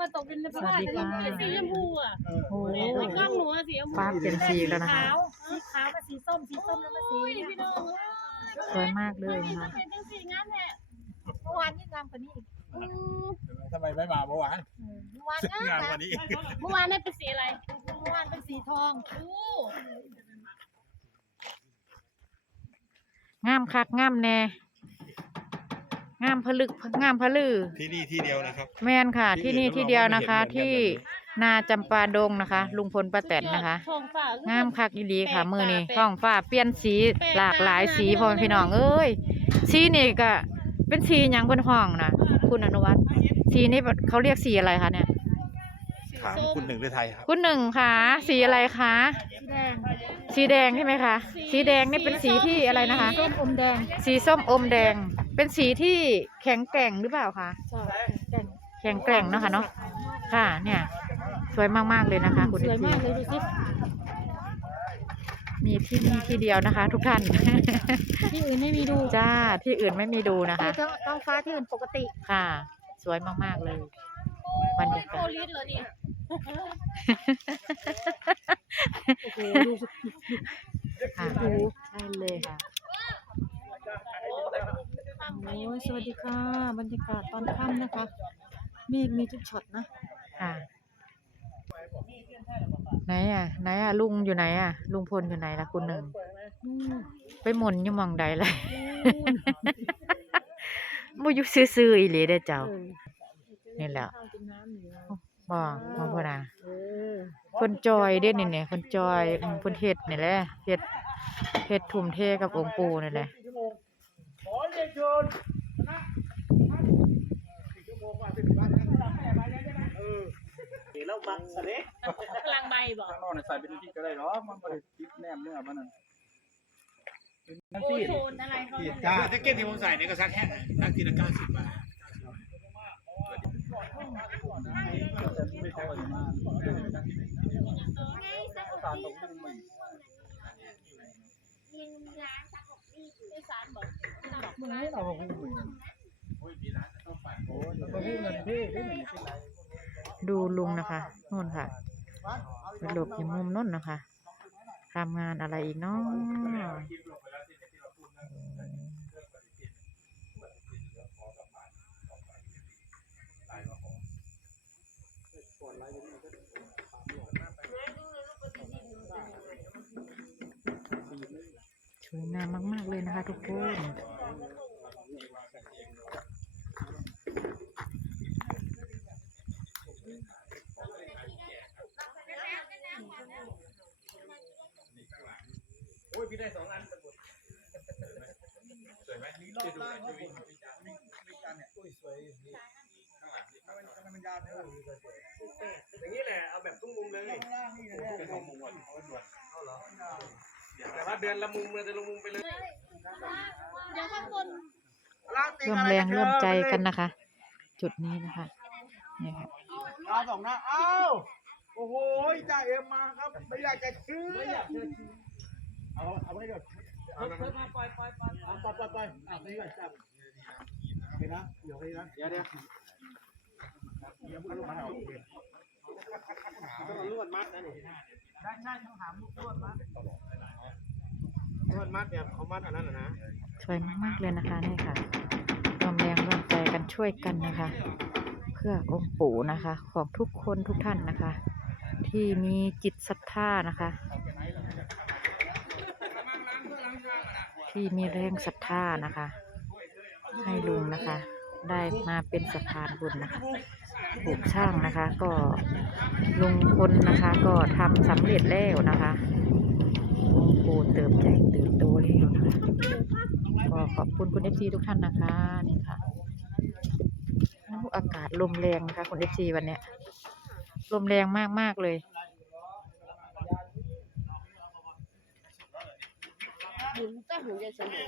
มาตกเป็นในสวัสดีค่ะสีชมพูอะโอ้ในกล้องหนูอะสีชมพูฟ้าเปลี่ยนสีแล้วนะคะ ขาวสีขาวกับสีส้มสีส้มแล้วมาสีพี่น้องสวยมากเลยนะคะ เป็นจังสีงั้นแหละเมื่อวานนี่งามกว่านี้อีกอืมทำไมไม่มาเมื่อวานเมื่อวานงามงานนะวันนี้เมื่อวานได้เป็นสีอะไรเมื่อวานเป็นสีทองอู้งามคักงามแน่ งามผลึกงามผลือ ที่นี่ที่เดียวนะครับ แม่นค่ะ ที่นี่ที่เดียวนะคะที่ที่อื่นนาจำปาดงนะคะ ลุงพลป้าแตนนะคะทองฟ้างามคักอีหลีค่ะ มือนี้แปลกตาท้องฟ้าเปลี่ยนสีหลากหลายสีพ่อแม่พี่น้องเอ้ยสีนี่ก็เป็นสีหยังบนห้องนะคุณอนุวัฒน์สีนี้เขาเรียกสีอะไรคะเนี่ย ถามคุณหนึ่งหรือไทยครับ คุณหนึ่งคะสีอะไรคะสีแดงสีแดงใช่ไหมคะสีแดงนี่เป็นสีที่อะไรนะคะ ส้มอมแดง สีส้มอมแดง เป็นสีที่แข็งแกร่งหรือเปล่าคะใช่แดงแข็งแกร่งเนาะค่ะเนาะค่ะ เนี่ย สวยมากๆเลยนะคะ คุณสวยมากเอฟเลยดูสิซีมีที่นี่ที่เดียวนะคะ ทุกท่าน ที่อื่นไม่มีดูจ้าที่อื่นไม่มีดูนะคะท้องท้องฟ้าที่อื่นปกติ ค่ะ สวยมากๆเลยบรรยากาศโอลิสเหรอเนี่ยโอ้โหดูสิค่ะใช่เลยค่ะ โอ้ย สวัสดีค่ะ บรรยากาศตอนค่ำนะคะ เมฆมีทุกช็อตนะ ค่ะ ไหนอะ ไหนอะ ลุงอยู่ไหนอะ ลุงพลอยู่ไหนล่ะคุณหนึ่ง อืมไปหมุนอยู่หมองใดเลย บ่อยู่ซื่อๆอีหลีเด้อเจ้าเออนี่แหละ ข้าวกินน้ำอยู่นะบ่บ่พุ่นน่ะเออเพิ่นจอยเด้นี่เนี่ยเพิ่นจอยอืมเพิ่นเฮ็ดนี่แหละเฮ็ดเฮ็ดทุ่มเทกับองค์ปู่นี่แหละขอเรียนเชิญ แล้วบังสะเล็กพลังใบบอกข้างนอกเนี่ยใส่เป็นที่ก็ได้หรอมันก็คิดแนมเนื้อมันนั่นนั่นโอสิโซนอะไรเขาขีดก้าแจ็คเก็ตที่ผมใส่เนี่ยก็ซักแห้งซักทีละเก้าสิบบาทไม่ใช่ว่าจะมาสารตกลุ่มมันที่สารบอกมันไม่เอาหุ้มเลยโอ้ยมีร้านจะต้องปั่นโอ้ยแล้วก็หุ้มเงินพี่พี่หนึ่งที่ไหน ดูลุงนะคะนู่นค่ะไปหลบอยู่มุมนู่นนะคะทำงานอะไรอีกเนาะสวยงามมาก ๆ เลยนะคะทุกคน พี่ได้สองอันสวยไหมนี่จะดูจะวิ่งวิ่งกันเนี่ยโอ้ยสวยข้างหลังนี่ข้างหลังมันยาวเนี่ยอย่างนี้แหละเอาแบบทุกมุมเลยเป็นสองมุมก่อนเอาด่วนเอาเหรอแต่ว่าเดือนละมุมมันจะลงมุมไปเลยเดี๋ยวข้างบนร่วมแรงร่วมใจกันนะคะ จุดนี้นะคะนี่ค่ะเอาสองนะเอ้าโอ้โหจ่าเอ็มมาครับไม่อยากจะเชื่อไม่อยากจะ เชื่อเอาเอาไว้ก่อนเอาปล่อยปล่อยปล่อยปล่อยปล่อยปล่อยปล่อยอะนี่ก่อนจับเห็นนะเดี๋ยวให้นะเดี๋ยวเดี๋ยวเดี๋ยวมันเอาต้องลวดมัดนะนี่ได้ใช่ต้องหาลวดมัดลวดมัดเนี่ยเขามัดอันนั้นนะสวยมากๆเลยนะคะนี่ค่ะร่วมแรงร่วมใจกันช่วยกันนะคะ เพื่อองค์ปู่นะคะ ของทุกคนทุกท่านนะคะ ที่มีจิตศรัทธานะคะ ที่มีแรงศรัทธานะคะ ให้ลุงนะคะ ได้มาเป็นสะพานบุญนะคะปลูกช่างนะคะ ก็ลุงพลนะคะ ก็ทำสำเร็จแล้วนะคะองค์ปู่เติมใจเติมโตแล้วนะคะก็ขอบคุณคุณเอฟซีทุกท่านนะคะนี่ค่ะอากาศลมแรงนะคะคุณเอฟซีวันเนี้ยลมแรงมากมากๆเลย หมุนแต่หูยายสนุก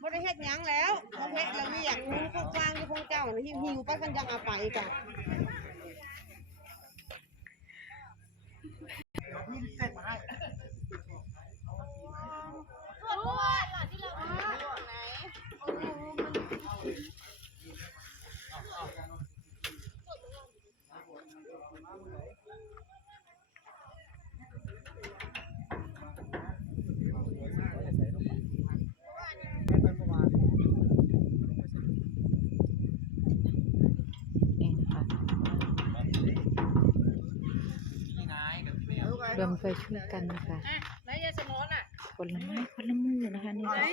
บ่ได้เฮ็ดหยังแล้วบ่เฮ็ดแล้วมีอยากหมุนพวกฟางอยู่พงเจ้าน่ะหิวหิวไปกันยังเอาไปจ้ะ ทั่วทั่วหล่ะที่เราเอาไหน เคยช่วยกันนะคะไหนยายสมอนอะคนละไม้คนละมือนะคะนี่ค่ะ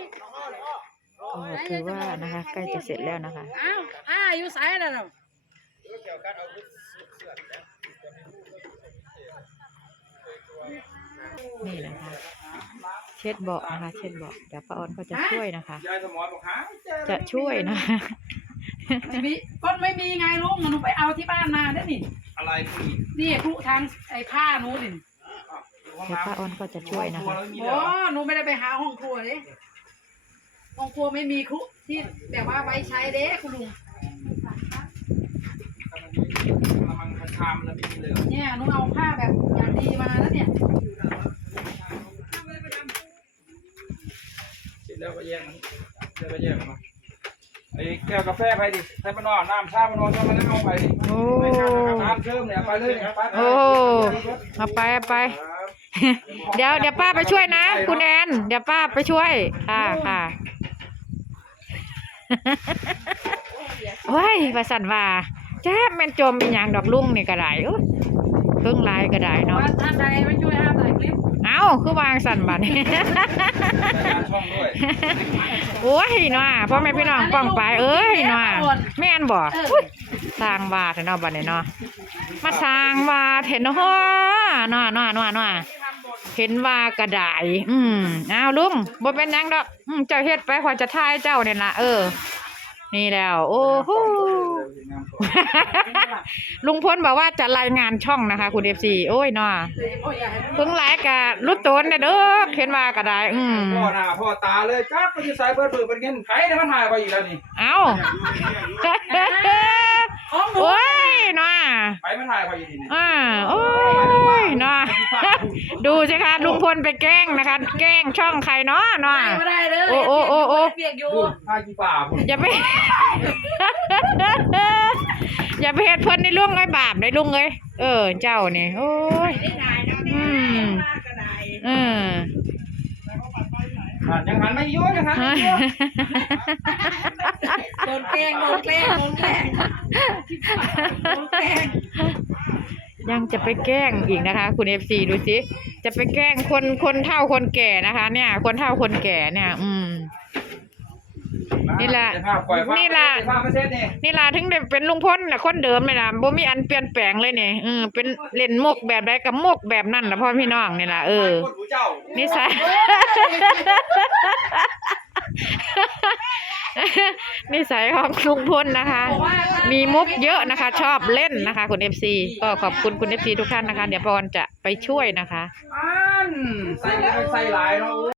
ก็ถือว่านะคะใกล้จะเสร็จแล้วนะคะอ้าวผ้าอยู่ไสน่ะเนาะนี่นะคะเช็ดเบาะนะคะเช็ดเบาะเดี๋ยวป้าออนก็จะช่วยนะคะยายสมอนบอกหาเจอจะช่วยนะคะไม่มีก็ไม่มีไงลุงหนูไปเอาที่บ้านมาได้อนี่อะไรผู้หญิงนี่ครุทางไอ้ผ้าหนูนี่ เดี๋ยวป้าออนก็จะช่วยนะคะ โอ้หนูไม่ได้ไปหาห้องครัวเลยห้องครัวไม่มีครุที่แบบว่าไว้ใช้เด้คุณลุงมันชามแล้วไม่มีเลยเนี่ยหนูเอาผ้าแบบอย่างดีมาแล้วเนี่ย เสร็จแล้วก็แยกมันเดี๋ยวก็แยกมาไอ้แก้วกาแฟไปดิใส่ปนอน้ำชาปนอจะมาแล้วเอาไปดิโอ้ ไม่ชาน้ำเชื่อมเนี่ยไปเลยเนี่ยไปโอ้เอาไปเอาไป เดี๋ยวเดี๋ยวป้าไปช่วยนะ คุณแอน เดี๋ยวป้าไปช่วย ค่ะค่ะโอ้ยว่าสันว่าจ้าแม่นจมเป็นอย่างดอกลุงนี่ก็ได้โอ้ยเพิ่งลายก็ได้เนาะว่าท่านใดไม่ช่วยห้ามถ่ายคลิปเอ้าคือวางสันบัดนี้ช่องด้วยโอ้ยเนาะพ่อแม่พี่น้องป้องไปเอ้ยเนาะแม่นบ่อุ๊ยสร้างบาทเนาะบัดนี้เนาะมาสร้างบาทเห็นเนาะเนาะเนาะเนาะเนาะ เห็นว่ากระไดอืมอ้าวลุงบ่เป็นหยังดอก อืมเจ้าเฮ็ดไปขอจะทายเจ้าเนี่ยล่ะเออ นี่แล้ว โอ้โห ลุงพลบอกว่าจะรายงานช่องนะคะ คุณ FC โอ้ยเนาะโอ้ยอย่าให้เพิ่งไลฟ์กะรุดโตนเนี่ยเด้อเห็นว่ากระไดอืมพ่อหน้าพ่อตาเลยจ้าไปจะใส่เบิร์ดเบิร์ดเป็นเงินใครเนี่ยมันหายไปอีกแล้วนี่ เอ้าของหนูโอ้ยเนาะไปมันหายไปอีกนี่อ่าโอ้ยเนาะ ดูสิคะลุงพลไปแกล้งนะคะ แกล้งช่องใครเนาะเนาะไม่ได้เลยโอ้โอ้โอ้โอ้เปียกอยู่ดูผ้ากีฝ่าผมอย่าไปอย่าไปเฮ็ดเพิ่นในลุงไอ้บาปในลุงเอ้ยเออ เจ้านี่โอ้ยอืมเออหันยังหันไม่ยุ่งยังหันไม่ยุ่งโดนแกล้งโดนแกล้งโดนแกล้งโดนแกล้ง ยังจะไปแกล้งอีกนะคะ คุณเอฟซีดูสิจะไปแกล้งคนคนเฒ่าคนแก่นะคะ เนี่ย คนเฒ่าคนแก่เนี่ย อืม นี่แหละนี่แหละภาพไม่เซ็ตนี่นี่ล่ะถึงได้เป็นลุงพลน่ะคนเดิมเลยล่ะบ่มีอันเปลี่ยนแปลงเลยเนี่ยเออเป็นเล่นมุกแบบใดกับมุกแบบนั้นล่ะพ่อพี่น้องนี่ล่ะเออคนหูเจ้า นิสัยนิสัยของลุงพลนะคะ มีมุกเยอะนะคะ ชอบเล่นนะคะ คุณเอฟซีก็ขอบคุณคุณเอฟซีทุกท่านนะคะ เดี๋ยวปอนจะไปช่วยนะคะอันใส่ใส่หลายเนาะ